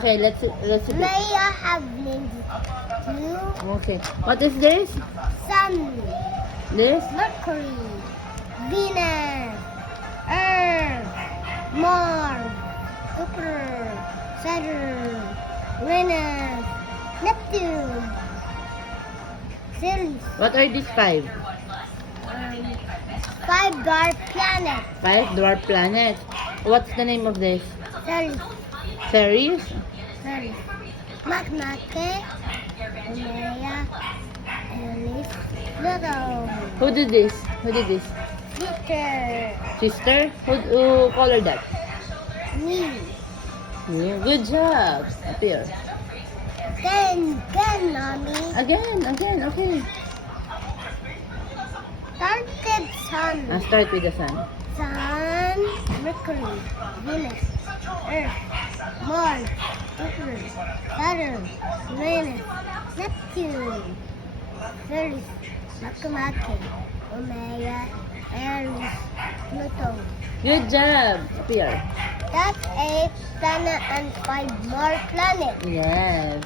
Okay, let's repeat. May I have named too? Okay. What is this? Sun, This? Mercury, Venus, Earth, Mars, Jupiter, Saturn, Uranus, Neptune, Ceres. What are these five? 5 dwarf planets. Five dwarf planets. What's the name of this? Ceres, Ceres? Ceres, Magnaque, Omega, Eris, Pluto, Who did this? Who did this? Jupiter, Sister? Who colored that? me. You. Good job. Up here. Then, mommy. Again. Okay. Started sun. Start with the sun. Sun, Mercury, Venus, Earth, Mars, Jupiter, Saturn, Uranus, Neptune, Ceres, Makemake, Omega, Eris, Pluto. Good job. Up here. That's 8 planet and 5 more planets. Yes.